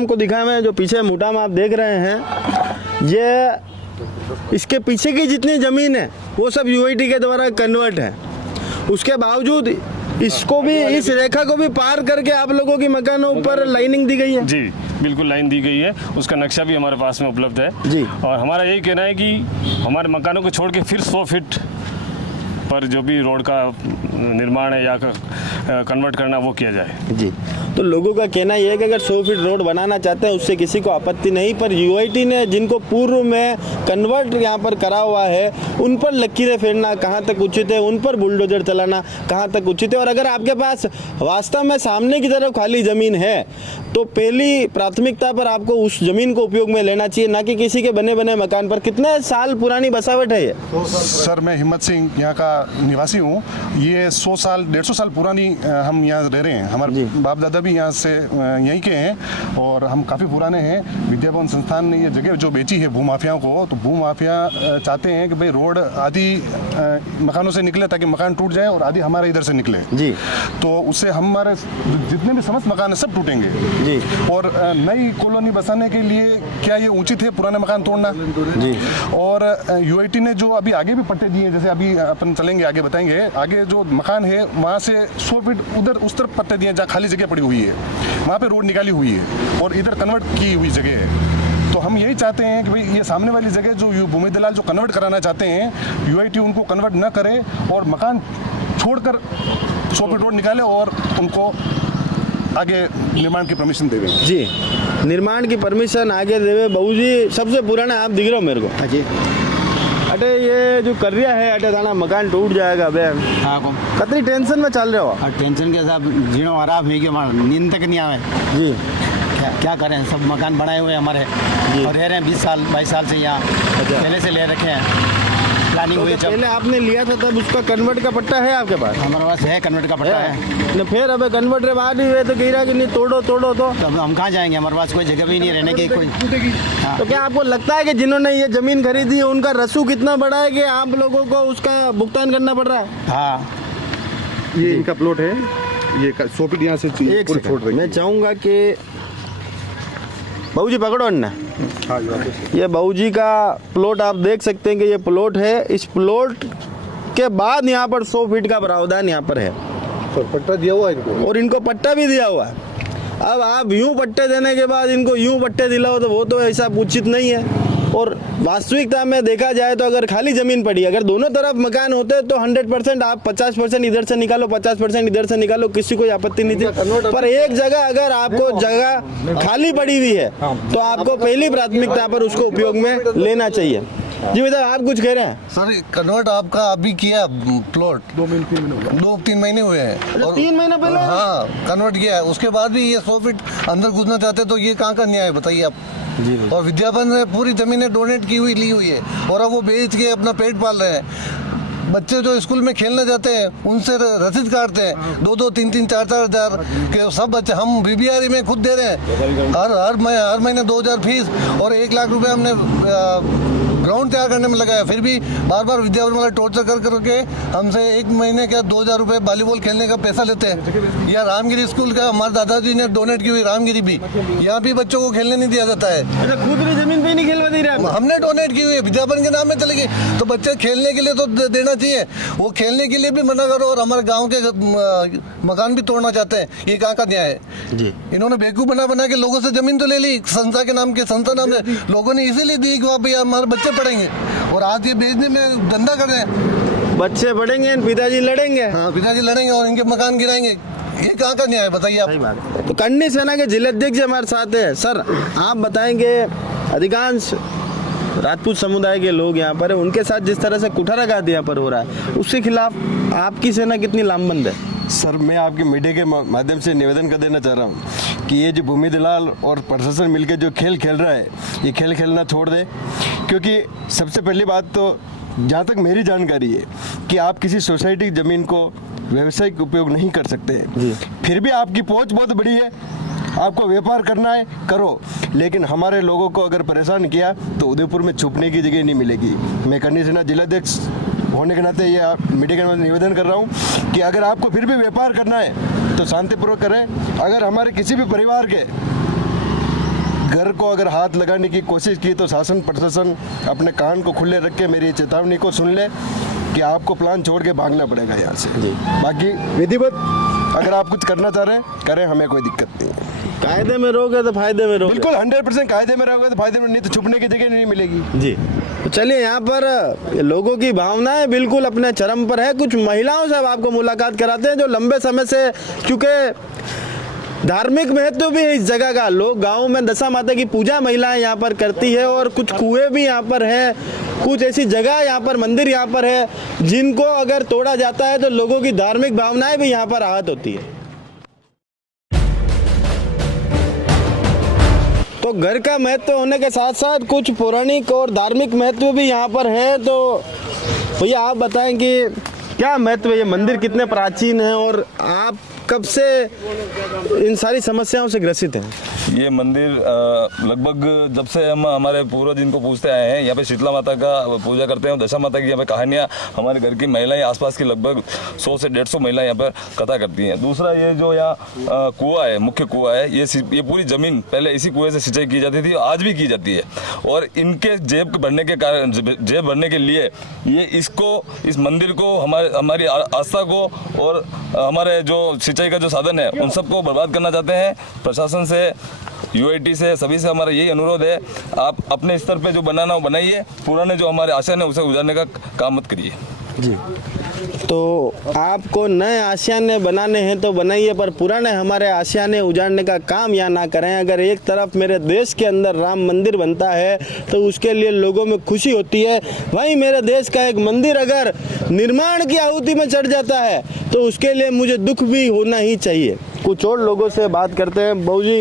हमको दिखा में जो पीछे मुटाम आप देख रहे हैं, ये इसके पीछे की जितनी ज़मीन है वो सब यूआईटी के द्वारा कन्वर्ट है। उसके बावजूद इसको भी, इस रेखा को भी पार करके आप लोगों की मकानों पर लाइनिंग दी गई है। जी बिल्कुल, लाइन दी गई है, उसका नक्शा भी हमारे पास में उपलब्ध है जी। और हमारा यही कहना है कि हमारे मकानों को छोड़ के फिर 100 फीट पर जो भी रोड का निर्माण है या कन्वर्ट करना वो किया जाए। जी, तो लोगों का कहना यह है कि अगर 100 फीट रोड बनाना चाहते हैं उससे किसी को आपत्ति नहीं, पर यूआईटी ने जिनको पूर्व में कन्वर्ट यहाँ पर करा हुआ है उन पर लकीरें फेरना कहाँ तक उचित है, उन पर बुलडोजर चलाना कहाँ तक उचित है। और अगर आपके पास वास्तव में सामने की तरफ खाली ज़मीन है तो पहली प्राथमिकता पर आपको उस ज़मीन को उपयोग में लेना चाहिए, ना कि किसी के बने बने मकान पर। कितने साल पुरानी बसावट है ये? सर मैं हिम्मत सिंह यहाँ का निवासी हूँ। ये 100 साल 150 साल पुरानी हम यहाँ रह रहे हैं। हमारे बाप दादा भी यहाँ से यहीं के हैं और हम काफ़ी पुराने हैं। विद्या भवन संस्थान ने ये जगह जो बेची है भूमाफियाओं को, तो भूमाफिया चाहते हैं कि भाई रोड आधी मकानों से निकले ताकि मकान टूट जाए और आधी हमारे इधर से निकले जी। तो उससे हमारे जितने भी समस्त मकान है सब टूटेंगे जी। और नई कॉलोनी बसाने के लिए क्या ये उचित है पुराने मकान तोड़ना? जी। और यूआईटी ने जो अभी आगे भी पट्टे दिए, जैसे अभी अपन चलेंगे आगे बताएंगे, आगे जो मकान है वहाँ से 100 फीट उधर उस तरफ पट्टे दिए जहाँ खाली जगह पड़ी हुई है, वहाँ पे रोड निकाली हुई है और इधर कन्वर्ट की हुई जगह है। तो हम यही चाहते हैं कि भाई ये सामने वाली जगह जो भूमि दलाल जो कन्वर्ट कराना चाहते हैं, यूआईटी उनको कन्वर्ट न करे और मकान छोड़कर 100 फीट रोड निकाले और उनको आगे निर्माण की परमिशन देवे। जी, निर्माण की परमिशन आगे देवे। बहू जी सबसे पुराना आप दिख रहे हो मेरे को। हाँ जी। अटे ये जो कर रिया है अटे थाना मकान टूट जाएगा बे, हाँ को कितनी टेंशन में चल रहे हो? और टेंशन के साथ जीणो आराम है कि नींद तक नहीं आवे जी। क्या करें, सब मकान बनाए हुए हमारे और रह रहे हैं 20 साल 22 साल से यहाँ। पहले से ले रखे हैं, प्लानिंग हुई जब पहले आपने लिया था तब उसका कन्वर्ट का पट्टा है आपके पास? हमारे पास है, कन्वर्ट का पट्टा है। न फिर अब कन्वर्ट रे बाहर नहीं हुए तो कह रहा कि नहीं तोड़ो तोड़ो तो तब हम कहाँ जाएंगे, हमारे पास कोई जगह भी नहीं रहने की कोई। हाँ। तो क्या आपको लगता है कि जिन्होंने ये जमीन खरीदी है उनका रसूख इतना बड़ा है कि आप लोगों को उसका भुगतान करना पड़ रहा है? हाँ, ये इनका प्लॉट है, ये 100 फीट यहाँ से एक सेकंड, मैं चाहूँगा कि बहू जी पकड़ो ना। ये बहू जी का प्लॉट आप देख सकते हैं कि ये प्लॉट है। इस प्लॉट के बाद यहाँ पर 100 फीट का प्रावधान यहाँ पर है, पट्टा दिया हुआ है इनको और इनको पट्टा भी दिया हुआ है। अब आप यूं पट्टे देने के बाद इनको यूं पट्टे दिलाओ तो वो तो ऐसा उचित नहीं है। और वास्तविकता में देखा जाए तो अगर खाली ज़मीन पड़ी, अगर दोनों तरफ मकान होते तो 100% आप 50% इधर से निकालो, 50% इधर से निकालो, किसी कोई आपत्ति नहीं थी। पर एक जगह अगर आपको जगह खाली पड़ी हुई है तो आपको पहली प्राथमिकता पर उसको उपयोग में लेना चाहिए। जी बेटा आप कुछ कह रहे हैं? सर कन्वर्ट आपका अभी किया प्लॉट 2-3 महीने हुए हैं और 3 महीने पहले? हाँ कन्वर्ट किया है, उसके बाद भी ये 100 फीट अंदर घुसना चाहते तो ये कहाँ का न्याय है बताइए आप? और विद्यापन ने पूरी जमीनें डोनेट की हुई ली हुई है और अब वो बेच के अपना पेट पाल रहे हैं। बच्चे जो स्कूल में खेलने जाते हैं उनसे रसीद काटते हैं 2-2, 3-3, 4-4 हज़ार के सब बच्चे। हम बीबीआरई में खुद दे रहे हैं हर महीने 2,000 फीस और 1 लाख रुपए हमने ग्राउंड तैयार करने में लगाया। फिर भी बार बार विद्याभवन वाला टॉर्चर कर करके हमसे 1 महीने का 2,000 रुपए वॉलीबॉल खेलने का पैसा लेते हैं। या रामगिरी स्कूल का हमारे दादाजी ने डोनेट की हुई रामगिरी भी, यहाँ भी बच्चों को खेलने नहीं दिया जाता है। खुद भी जमीन पे नहीं खेलवा दे रहे? हमने डोनेट की हुई है, विद्यापन के नाम में चलेगी तो बच्चे खेलने के लिए तो देना चाहिए। वो खेलने के लिए भी मना करो और हमारे गाँव के मकान भी तोड़ना चाहते हैं, ये कहाँ का न्याय है? जी। इन्होंने बेवकूफ बना के लोगों से जमीन तो ले ली, संस्था के नाम के, संस्था नाम है, लोगों ने इसीलिए दी कि वहाँ पे हमारे बच्चे पढ़ेंगे और आज ये बेचने में धंधा कर रहे हैं। बच्चे पढ़ेंगे, पिताजी लड़ेंगे। हाँ पिताजी लड़ेंगे और इनके मकान गिराएंगे, ये कहाँ का न्याय है बताइए आप? तो कन्नी सेना के जिलाध्यक्ष हमारे साथ है। सर आप बताएंगे, अधिकांश राजपूत समुदाय के लोग यहाँ पर है, उनके साथ जिस तरह से कुठाराघात यहाँ पर हो रहा है उसके खिलाफ आपकी सेना कितनी लामबंद है? सर मैं आपके मीडिया के माध्यम से निवेदन कर देना चाह रहा हूँ कि ये जो भूमि दलाल और प्रशासन मिलकर जो खेल खेल रहा है ये खेल खेलना छोड़ दे। क्योंकि सबसे पहली बात तो जहाँ तक मेरी जानकारी है कि आप किसी सोसाइटी की ज़मीन को व्यावसायिक उपयोग नहीं कर सकते हैं। फिर भी आपकी पहुँच बहुत बड़ी है, आपको व्यापार करना है करो, लेकिन हमारे लोगों को अगर परेशान किया तो उदयपुर में छुपने की जगह नहीं मिलेगी। मैं कन्नी सेना जिलाध्यक्ष होने के नाते ये मीडिया के नाते निवेदन कर रहा हूँ कि अगर आपको फिर भी व्यापार करना है तो शांतिपूर्वक करें। अगर हमारे किसी भी परिवार के घर को अगर हाथ लगाने की कोशिश की तो शासन प्रशासन अपने कान को खुले रख के मेरी चेतावनी को सुन ले कि आपको प्लान छोड़ के भागना पड़ेगा यहाँ से। बाकी विधिवत अगर आप कुछ करना चाह रहे हैं करें, हमें कोई दिक्कत नहीं है। कायदे में रहोगे तो फायदे में रहोगे। बिल्कुल 100% कायदे में रहोगे तो फायदे में, नहीं तो छुपने की जगह नहीं मिलेगी। जी, तो चलिए, यहाँ पर लोगों की भावनाएं बिल्कुल अपने चरम पर है। कुछ महिलाओं से अब आपको मुलाकात कराते हैं जो लंबे समय से, क्योंकि धार्मिक महत्व भी है इस जगह का, लोग गाँव में दशा माता की पूजा महिलाएं यहाँ पर करती है और कुछ कुएं भी यहाँ पर हैं, कुछ ऐसी जगह यहाँ पर, मंदिर यहाँ पर है जिनको अगर तोड़ा जाता है तो लोगों की धार्मिक भावनाएं भी यहाँ पर आहत होती है। तो घर का महत्व होने के साथ साथ कुछ पौराणिक और धार्मिक महत्व भी यहाँ पर है। तो भैया आप बताएं कि क्या महत्व है, ये मंदिर कितने प्राचीन है और आप कब से इन सारी समस्याओं से ग्रसित हैं? ये मंदिर लगभग जब से हम हमारे पूर्वज इनको पूछते आए हैं, यहाँ पे शीतला माता का पूजा करते हैं, दशा माता की यहाँ पे कहानियाँ हमारे घर की महिलाएं, आसपास की लगभग 100 से 150 महिलाएं यहाँ पर कथा करती हैं। दूसरा ये जो यहाँ कुआं है, मुख्य कुआं है, ये पूरी ज़मीन पहले इसी कुएं से सिंचाई की जाती थी, आज भी की जाती है। और इनके जेब भरने के कारण, जेब भरने के लिए ये इस मंदिर को, हमारी आस्था को और हमारे जो सिंचाई का जो साधन है उन सबको बर्बाद करना चाहते हैं। प्रशासन से, यूआईटी से, सभी से हमारा यही अनुरोध है, आप अपने स्तर पे जो बनाना हो बनाइए, पुराने जो हमारे आशियाने उसे गुजारने का काम मत करिए। जी, तो आपको नए आशियाने बनाने हैं तो बनाइए, पर पुराने हमारे आशियाने उजाड़ने का काम यहाँ ना करें। अगर एक तरफ मेरे देश के अंदर राम मंदिर बनता है तो उसके लिए लोगों में खुशी होती है, वहीं मेरे देश का एक मंदिर अगर निर्माण की आहुति में चढ़ जाता है तो उसके लिए मुझे दुख भी होना ही चाहिए। कुछ और लोगों से बात करते हैं। बहू जी,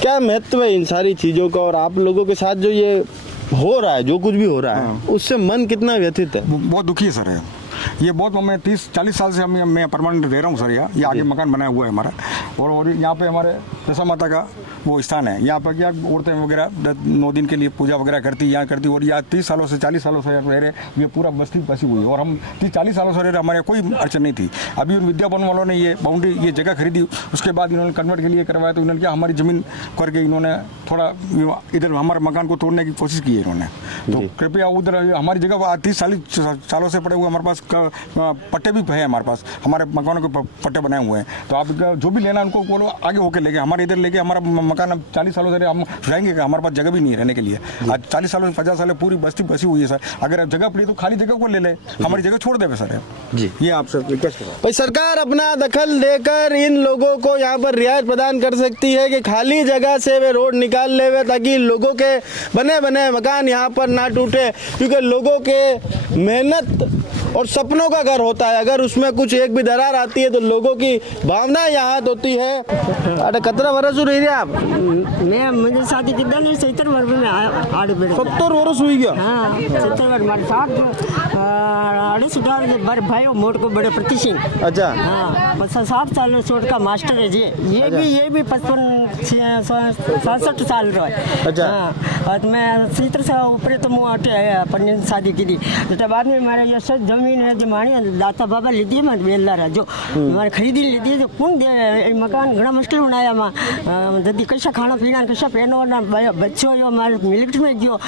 क्या महत्व है इन सारी चीज़ों का और आप लोगों के साथ जो ये हो रहा है, जो कुछ भी हो रहा है, उससे मन कितना व्यथित है? बहुत दुखी है सर। ये बहुत, मैं 30-40 साल से मैं परमानेंट रह रहा हूँ सर यहाँ। ये आगे मकान बनाया हुआ है हमारा, और यहाँ पे हमारे दशा माता का वो स्थान है। यहाँ पर क्या औरतें वगैरह 9 दिन के लिए पूजा वगैरह करती, यहाँ करती, और यहाँ 30 सालों से 40 सालों से रह रहे, ये पूरा बस्ती बसी हुई है। और हम 30-40 सालों से रह रहे, हमारे कोई अड़चन नहीं थी। अभी उन विद्या भवन वालों ने ये बाउंड्री, ये जगह खरीदी, उसके बाद इन्होंने कन्वर्ट के लिए करवाया, तो इन्होंने क्या हमारी ज़मीन करके इन्होंने थोड़ा इधर हमारे मकान को तोड़ने की कोशिश की है इन्होंने। तो कृपया उधर हमारी जगह 30 सालों से पड़े हुए हमारे पास पट्टे भी है, हमारे पास हमारे मकानों के पट्टे बनाए हुए हैं। तो आप जो भी लेना उनको बोलो आगे होकर लेके, हमारे इधर लेके, हमारा मकान अब 40 सालों से हम रहेंगे, हमारे पास जगह भी नहीं है रहने के लिए। आज 40 सालों से 50 साल पूरी बस्ती बसी हुई है सर। अगर जगह पड़ी तो खाली जगह को ले ले, हमारी जगह छोड़ देवे सर। जी, ये आपसे रिक्वेस्ट है भाई, सरकार अपना दखल देकर इन लोगों को यहाँ पर रियायत प्रदान कर सकती है कि खाली जगह से वे रोड निकाल ले वे, ताकि लोगों के बने बने मकान यहाँ पर ना टूटे, क्योंकि लोगों के मेहनत और सपनों का घर होता है। अगर उसमें कुछ एक भी दरार आती है तो लोगों की भावना यहाँ होती है। अरे कितना वर्ष रही है आप? मैं मुझे शादी कितना नहीं 70 वर्ष में आड़े बेड़े 70 वर्ष हुई गया। हाँ 70 वर्ष हमारे साथ आड़े सुधार बड़े भाई मोट को बड़े प्रति सिंह। अच्छा, हाँ 60 साल छोट का मास्टर है जी। ये भी 55-67 साल रहा है। अच्छा, हाँ, और मैं 70 से ऊपर तो मुँह आटे आया अपन शादी की थी। तो बाद में हमारे ये सब जमीन है जमानी दाता बाबा ली दी मैं वेला रहा जो हमारे खरीदी ली दी, तो कौन दे मकान घना मुश्किल बनाया माँ जल्दी कैसा खाना पीना कैसा पहनो ना बच्चों जो हमारे मिलिट्री में जो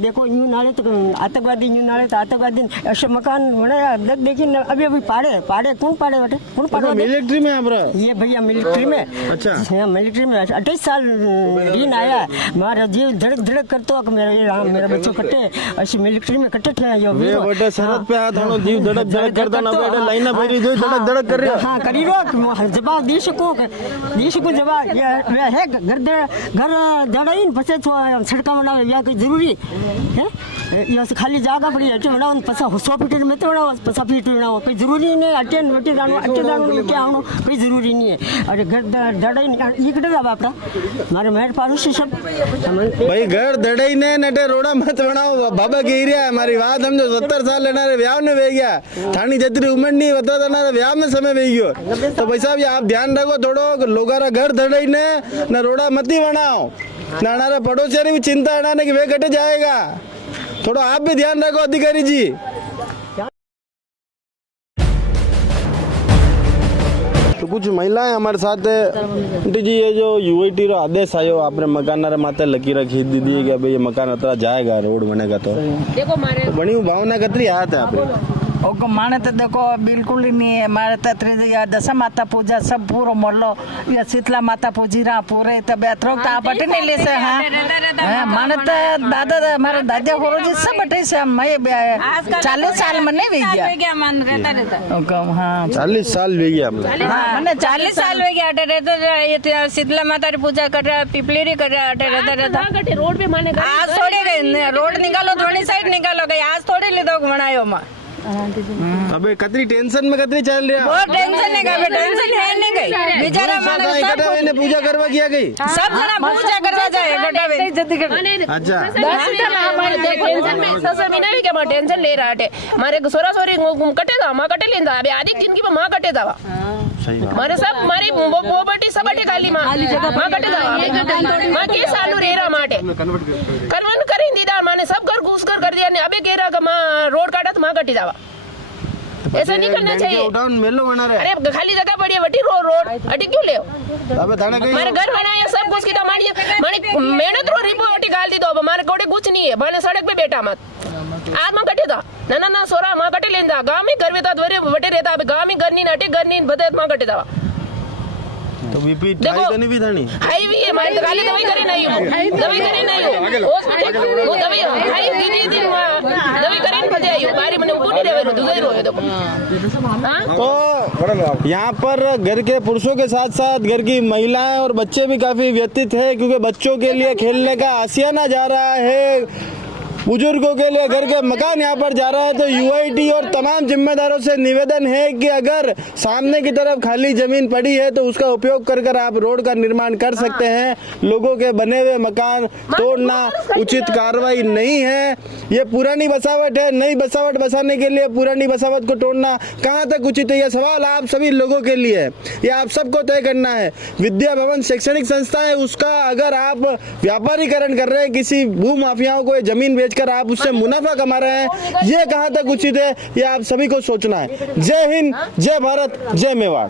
देखो यूँ नाले तो आतंकवादी यूँ नाले तो आतंकवादी ऐसे मकान बनाया। देखिए अभी पाड़े कौन पाड़े बेटे, कौन पाड़े मिलिट्री में आप? ये भैया मिलिट्री में। अच्छा, हाँ मिलिट्री में 28 साल दिन आया। हमारा जीव धड़क धड़क करते हो मेरा बच्चों कट्टे ऐसे मिलिट्री में कट्टे थे। यो बेटे सरहद पे हाथ होनो जीव धड़क धड़क करता ना बेटे, लाइन फेरी जो धड़क धड़क कर रहे हो। हाँ करी रो जवाब दी सको जवाब ये है घर जड़ाइन पसे तो सड़का बनावे या कोई जरूरी है? ये खाली जगह पड़ी है बनाओ पसा 100 फीट में तो बनाओ 50 फीट बनाओ, कोई जरूरी नहीं। अटेन वटे जानो क्या आनो कोई जरूरी नहीं है। अरे घर जड़ाइन ये कटे जावा अपना मारे मेरे पास सब भाई घर दड़ई ने नटे रोड़ा मत बनाओ बाबा कह रहा है। हमारी बात हम जो 70 साल लेना व्याह ने वे गया थानी जतरी उम्र नहीं बता देना व्याह में समय वे गयो। तो भाई साहब आप ध्यान रखो थोड़ो, लोगारा घर दड़ई ने न रोड़ा मती बनाओ, ना हमारे पड़ोसी भी चिंता है ना कि वे कटे जाएगा। थोड़ा आप भी ध्यान रखो अधिकारी जी। तो कुछ महिलाएं हमारे साथ है। आंटी जी, ये जो यूआईटी रो आदेश आयो आपने मकान माते लकीर खींच दी दी कि भाई ये मकान अतरा जाएगा, रोड बनेगा तो देखो मारे बनी भावना कतरी आया था आपने? ओको माने तो देखो बिल्कुल ही नहीं है। मारे तो त्रिया दशा माता पूजा सब पूरा मोहल्लो या शीतला माता पूजी रहा पूरे तब अत्रोक तो आप नहीं ले से। हाँ माने तो दादा हमारे दादा होरो जी सब बटे से मैं 40 साल में नहीं भी गया हाँ 40 साल भी गया मैंने 40 साल हो गया रहता शीतला माता की पूजा कर रहा पिपली कर रहा रहता रोड पे माने आज थोड़ी गए रोड निकालो दोनों साइड निकालो गई आज थोड़ी ले दो बनायो माँ अबे कतरी टेंशन में कतरी चल रहा है? बहुत टेंशन है का टेंशन है नहीं गई बेचारा माने सब ने पूजा करवा किया गई सब जना पूजा करवा जाए गटा में अच्छा टेंशन में ससुर बिना भी के टेंशन ले रहा है मारे सोरा सोरी कटे जा मां कटे लेंदा अबे आधी जिंदगी में मां कटे जावा मारे सब मारी वो बटी सब बटे खाली मां कटे जावा मां के सालू रेरा माटे करवन करी दीदा माने सब घर घुस कर दिया ने अबे केरा का मां रोड काटा तो मां कटी जावा ऐसा नहीं करना चाहिए। डाउन मेलो बना रहे अरे खाली जगह पड़ी है बटी रोड अटी क्यों ले अबे थाने कहीं मारे घर बनाया सब कुछ की मारी मेहनत रो रिपो रोटी गाल दी दो हमारे कोटे कुछ नहीं है माने सड़क पे बैठा मत आज मां कटे था ना सोरा मां कटे लेंदा गांव में घर वेता द्वरे बटे रहता अब गांव में घर नहीं नाटे घर नहीं बदे मां कटे जावा तो बीपी ट्राई करनी भी थानी हाई भी है मारे खाली दवाई करे नहीं हो हॉस्पिटल वो दवाई हाई दीदी दिन दवाई करे नहीं बजे आयो बारी मने ऊपर नहीं रेवे दुधई रोए तो यहाँ पर घर के पुरुषों के साथ साथ घर की महिलाएं और बच्चे भी काफी व्यतीत है क्योंकि बच्चों के लिए खेलने का आशियाना जा रहा है, बुजुर्गों के लिए घर के मकान यहाँ पर जा रहा है। तो यूआईटी और तमाम जिम्मेदारों से निवेदन है कि अगर सामने की तरफ खाली जमीन पड़ी है तो उसका उपयोग कर आप रोड का निर्माण कर सकते हैं। लोगों के बने हुए मकान तोड़ना उचित कार्रवाई नहीं है। ये पुरानी बसावट है, नई बसावट बसाने के लिए पुरानी बसावट को तोड़ना कहाँ तक उचित है, यह सवाल आप सभी लोगों के लिए है। ये आप सबको तय करना है। विद्या भवन शैक्षणिक संस्था है, उसका अगर आप व्यापारीकरण कर रहे हैं, किसी भू माफियाओं को जमीन बेचकर आप उससे मुनाफा कमा रहे हैं, ये कहां तक उचित है, ये आप सभी को सोचना है। जय हिंद, जय भारत, जय मेवाड़।